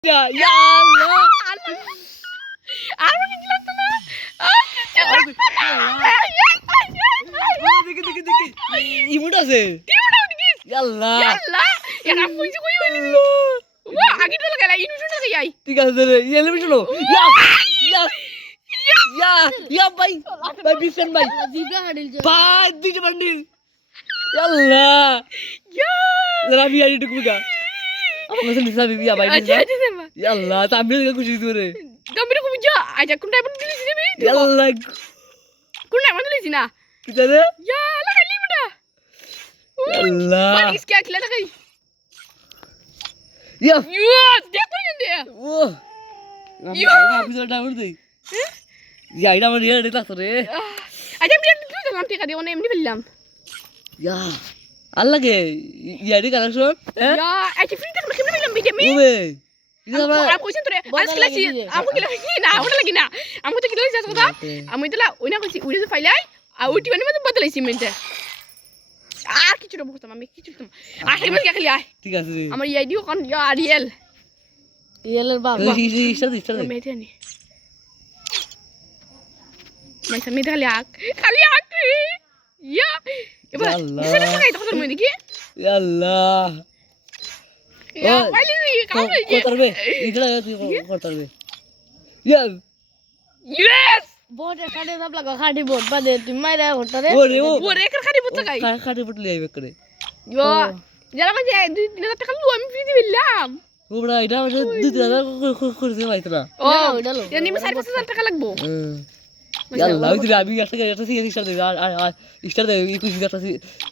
Ya Allah. আর মনে দিলাম তো না দেখি ইমোট আছে আল্লাহ এরা কইছে কই হইলি ওয়া আগে তো লাগালা ইনুশন লাগাই আই ঠিক আছে রে ইয়েলে বিশলো ইয়া ইয়া ভাই বিশন ভাই ভাই দুইটা বান্ডিল আল্লাহ রাবি আইডি টুকুগা আমার কাছে নিসা বিবি ভাই আল্লাহ তামিল খুশি তোরে গম্ভীর কবি যা আজা কোন টাইম দিলিস দিবি আল্লাহ কোন টাইম দিলিস না কি রে ইয়া লাগাইলি বেটা আল্লাহ মারিস কে খেলা লাগাই ইয়া দেখো কিন্তু ও আমি তো ডাউন দেই ইয়া এটা আমার রিয়াল দেখছ রে আজা আমি দিলাম ঠিক আছে ওনে এমনি বললাম ইয়া আল্লাহ কে ইয়া রে কালেকশন ইয়া আজা ফ্রি দেখো কেমনে বললাম বিটে মি ওবে এটা আমার আর কইছেন তোরে আজ ক্লাসি আমু কি লাগি না ওটা লাগি না আমু তো কি লই যাস কথা আমি তো ওইনা কইছি উড়ে তো ফাইলাই আর ওইটি মানে মত বদলাইছি মেনটা আর কিছু না বুঝতাম আমি কিছু বুঝতাম আর হেমন কে খালি আয় ঠিক আছে রে আমার আইডিও কোন ইয়া রিয়েল রিয়েলের বাবা ইস্টার মেটেনি মাইসা মেতে খালি আক ইয়া এবার কিসের লাগাই তো তোর মনে কি ইয়া আল্লাহ ইয়া ফাইলি কাম করবে ইদরা তুই করবে ইয়া ইয়েস বোট কাটে সব লাগা খাটি বোট বাদে তুমি মাইরা হটারে ওরে ওরে এর খালি বুঝছ গাই খাটি ফুটলে আইবে করে ইয়া যারা কাছে 2-3 টাকা লু আমি ফ্রি দিলাম ওবড়া এটা আমার 2-3 করে পাইতো না ও এটা নিমে 4-5 টাকা লাগবো আল্লাহ ওই দিলে আমি একটা ইস্টার দে আর ইস্টার দে 21 টাকা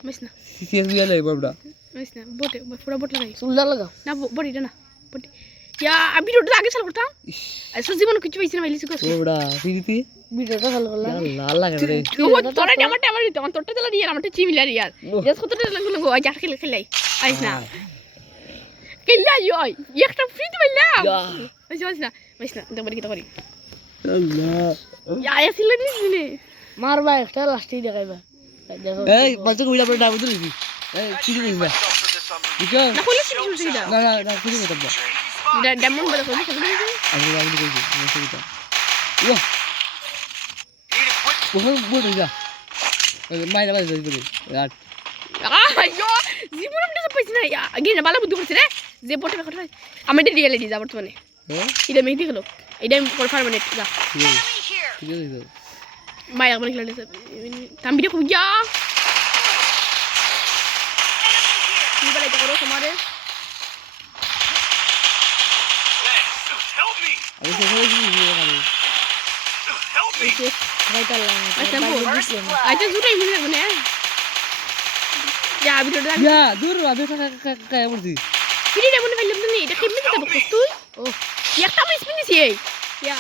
মাইসনা সিএস বিয়া লাই বাবড়া মাইসনা বোটে পুরো বোট লাগাই সুন্দর লাগাও না বডি এটা না বডি ইয়া আমি রোড আগে চাল করতাম আচ্ছা জীবন কিছু পাইছি না মাইলিস কইছি ওবড়া ফিরিতি ভিডিওটা ভালো করলাম আল্লাহ আল্লাহ রে ও তোরা আমার দিতে আমার তোরটা দিলা রিয়ার আমারটা চিমিলার ইয়ার জাস্ট কতটা লাগলো আজ খেলে খেলাই আইস না কেলা ইয় একটা ফ্রি দিলাম মাইসনা দেখবার কি করি আল্লাহ ইয়া আসিল দিনে মারবা একটা লাস্টে দেখাইবা দেখো এই বাচ্চা কইলা পড়ে ডাবল দিলি এই কি দিবি বুঝছো না কইলে কি শুরু হইছে না কি দিবি তবে ডায়মন্ড বলে কইছি আমি কইছি সেটা ইয়া ওহ বড় যা মাইরা বাজে দিবি আর আইয়ো জীবন আমি তো পাইছি না আগে না ভালো বুদ্ধি করছে রে যে বটে কথা আমি এটা রিয়েলে দি যাব বর্তমানে এটা মেহেদি হলো এটা পর পার্মানেন্ট যা ঠিক আছে মায়া মানে খেলা তাম্বিরে খুব যা কি বলে এটা করো তোমারে আমি সেখানে কি ভাইটাল আচ্ছা জুটাই মিলে লাগবে না যা ভিডিওটা ইয়া দূর আমি কায় বলছি ভিডিওটা মনে পাইলাম না এটা কেমনে দিতে বকছ তুই ও একটা মিস মিনিস এই ইয়া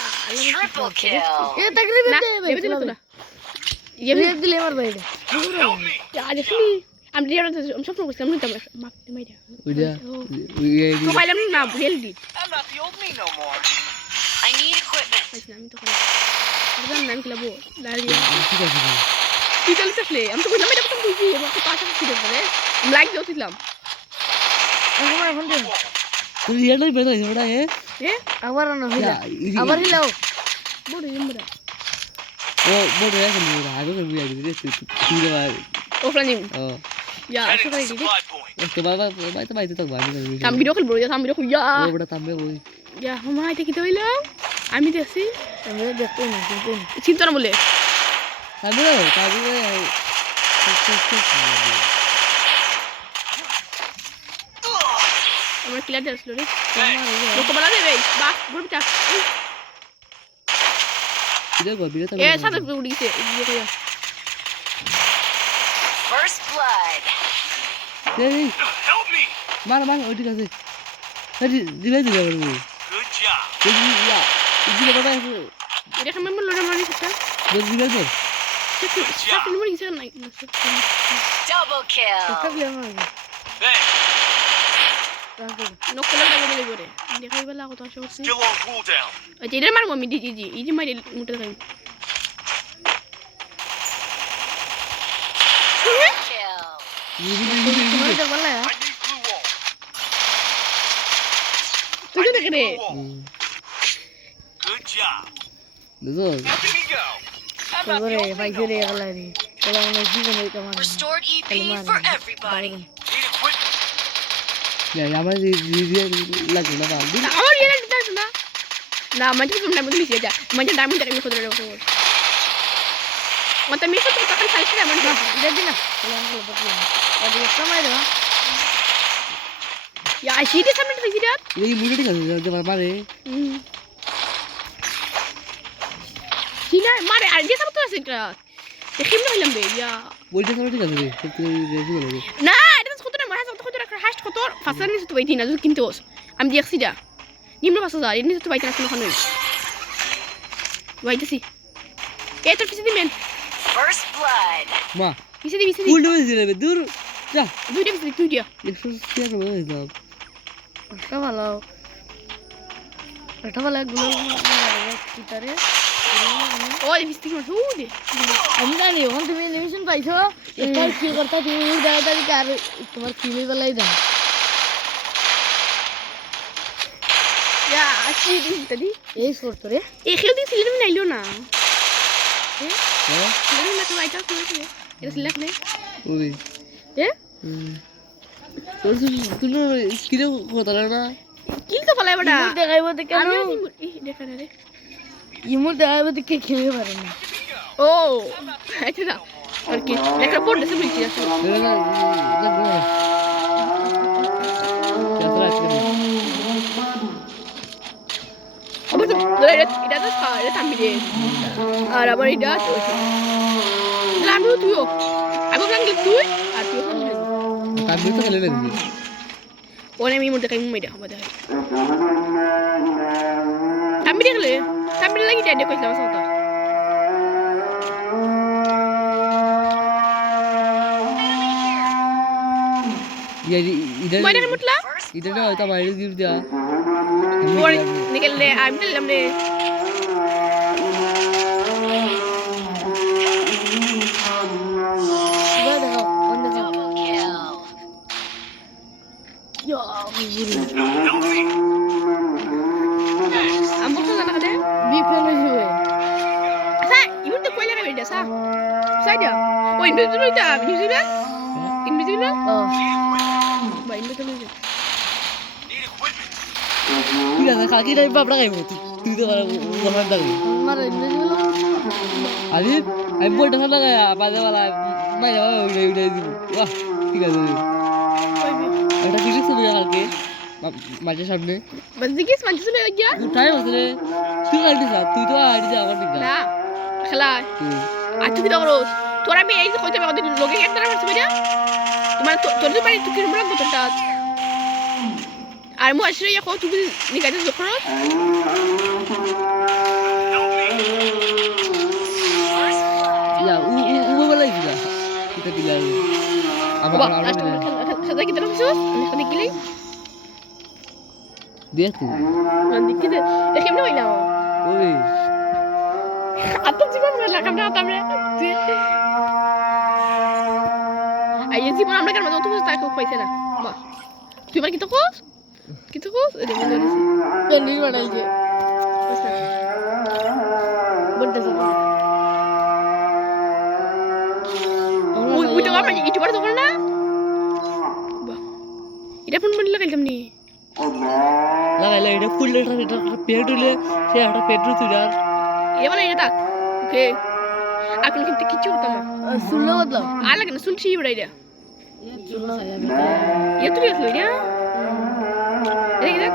Triple kill. এ তাকরি না বিতে এবে দিল তো না ইয়ে দিলে আমার বাইরে ইয়া দেখলি আমি রিয়েলটা আমি সব করছিলাম না মাপ মাইরা ওইটা তো পাইলাম না reality I'm not the old me no more. I need equipment. আচ্ছা আমি তো জানি না আমি খেলাবো দাঁড়িয়ে ঠিক আছে তুই চলে থাকলে আমি তো কইলাম এটা কথা বুঝি আমাকে পাশে ছিল বলে আমি লাইক দিও দিলাম আমার ফোন দে তুই রিয়েলই বের হইছ বড়া এ আবার না হইলা আবার হিলাও বড় জম্বরা ও বড় আছে নি বড়া আগে করবি আগে রে তুই রে ভাই অফলাইন ও ইয়া আসলে দিদি তো বাবা তো বাইতে তো বাড়ি করবি আমি ভিডিও কল বড় আমি ভিডিও ইয়া ও বড়া তামবে ওই ইয়া মামা এটা কি হইলাম আমি দেখছি আমি দেখতে না কিন্তু চিন্তা না বলে তামবে তামবে আমার ক্লিয়ার দিছিল রে লোক বলা দেবে বাহ গুড়টা এটা গবি তো এ সাথে উড়িছে ইয়ে কইয়া First blood. এই Help me! মার ওই ঠিক আছে দিলে দিলে করব Good job. এই ইয়া দিলে কথা এটা কেমন বললো রে মারি সেটা দিলে তো সেটা মনে কিছু নাই Double kill. একটা কি আমার Thanks. নোক কলে লাগে বলে করে দেখাই বলা কত আশা করছি Still on cooldown. আচ্ছা এটা মারবো আমি জি ইজি মারি মুটে দেখাই Kill. তোমার বলা I need blue wall. তুই তো রে Good job. বুঝছো Letting me go. তারপরে পাইছে রে গলা রে গলা মানে জীবনে তোমার Restored EP for everybody. Need equipment. আমার লাগে না বাবু না আমার ইয়ে দিতে আসো না না মানে তুমি না বলি যা মানে ডায়মন্ড টাকা খোদরে রাখো মানে আমি তো টাকা খাইছি না মানে দেখি না গলা গলা বদলে ওই সময় রে ইয়া সিটি সামনে খাইছি রে এই মুড়ি ঠিক আছে যে মারে সিনা মারে আর যে সব তো আছে এটা দেখিম না হইলাম রে ইয়া বলতে সব ঠিক আছে রে তুই রেডি হলো না এটা কত না মারা কত রাখা হাস্ট কত ফাসার নিতে বাইতি না যদি কিনতে আমি দেখছি যা নিম্ন 5000 এর নিতে তো বাইতি না কোনো খানো বাইতেছি এটা পিছে দিবেন First blood. মা পিছে দি ফুল ডোজ দিলে দূর যা দুইটা পিছে দুইটা 100 টাকা করে দাও এটা ভালো গুলো কিতারে ওই পিছে কি মারছো দে আমি জানি ওখান তুমি নিমিশন পাইছো এটা কি করতে তুমি দাদা দিকে আর তোমার ফিলে বেলাই দাও ইয়া আসি দিতে দি এই করতে রে এই খেলে দি সিলেন নাইলো না হ্যাঁ সিলেন না তো আইতা তো এটা সিলেক নেই ওই এ তোর তুই কিরে কথা না কিল তো ফলাই বড়া ইমুল দেখাইব দেখে আমি আমি দেখা না রে ইমুল দেখাইব দেখে খেলতে পারে না ও আইতা না আর কি দেখা পড়লে সে বলছি আসলে না না না যাত্রা আছে আবার তো এটা তো এটা থামবি রে আর আবার এটা তো লামু তুইও আবার গাঙ্গে তুই আর তুই খালি কাজ তো খেলে নেবি ওনে আমি মধ্যে কাই মুইডা হবে দেখ থামবি দেখলে থামবি লাগি যাই দেখো ইসলাম সাথে ইধর মাইরা মুতলা ইধর না হয়তো বাইরে গিফট দেয়া ওর নিকল রে আমি দিলাম রে এবার দেখো অন দেখো Double kill. ইয়া বুঝলি আমবো তো জানা দে বিপন হইবে সা ইমু তো কইলা রে সা সাইডা ও ইনভিজিবল টা ইনভিজিবল ও বা ইনভিজিবল Need equipment. ঠিক আছে কাকি নাই বাপরা খাইব তুই তো ওখানে দাঁড়ি মার ইনভিজিবল আমি বলটা সামনে গায়া বাজে वाला মাইরা উড়ে উড়ে দিব বাহ ঠিক আছে এটা কি লিখছ তুই কালকে মাঝে সামনে বাস দিকিস মানে শুনে লাগিয়া উঠাই বসরে তুই আইডি যা তুই তো আইডি যা আমার দিকে না খেলা আর তুই কি করো তোরা আমি এই যে কইতে আমাদের লোকে একটা মারছ বুঝা তোমার তোর তো পারি তুই কি রুমরা গোটটা আর মো আসলে ইয়া কো তুই নিকাতে জখরো ইয়া ও বলা ইলা এটা দিলা আমার খেলা কি তোরা বুঝছস আমি খালি গিলি দেখ তুই আমি দিকে দেখি না হইলা ওই আতো জীবন মেলা কামনা তামরে আই জীবন আমরা কেন যত কিছু তাকে কইছে না বাহ তুই মানে কি তো কোস এরে মনে হইছে পেন্ডিল বানাইছে বড়টা সব ওই তো আমরা ইউটিউবার তো না বাহ এটা ফোন বন্ধ লাগাইলাম নি লাগাইলে এটা ফুল এটা পেট হইলে সে একটা পেট তুই আর এটা বলে এটা তাক ওকে এখন কিন্তু কিছু হতো না সুলো বদলাও আর লাগে না শুনছি বড় এটা সুলো এটা তুই আসলো এটা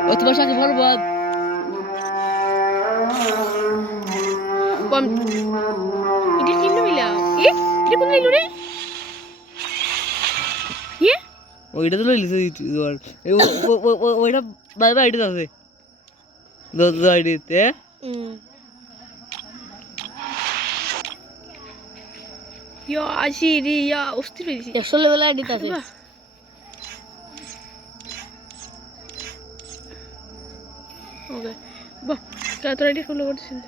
ও তোমার সাথে ভালো বাদ বম এটা কি নইলা এটা কোন লাইলো রে ইয়ে ওইটা তো লইলিস আর ওইটা বাই বাই আইডি আছে দো আইডি তে ইয়া আশিরি ইয়া অস্থির হইছি 100 লেভেল আইডি আছে ওকে বাহ তোরা এটা ফলো করছিস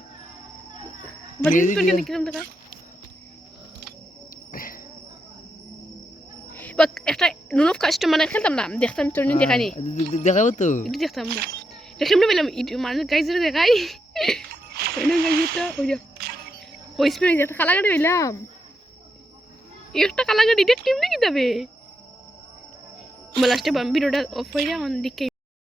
বাদিন তো কেন কিরম দেখা বাক একটা নুন অফ কাস্টমার খেলতাম না দেখতাম তোর নি দেখানি দেখাবো তো এটা দেখতাম না এটা কেমনে পেলাম মানে গাইজের দেখাই ওই না গাইজেরটা ওই যে ওই স্প্রে একটা কালা গাড়ি পেলাম একটা কালা গাড়ি এটা কেমনে কি যাবে আমার লাস্টে ভিডিওটা অফ হয়ে যায় অন দিকে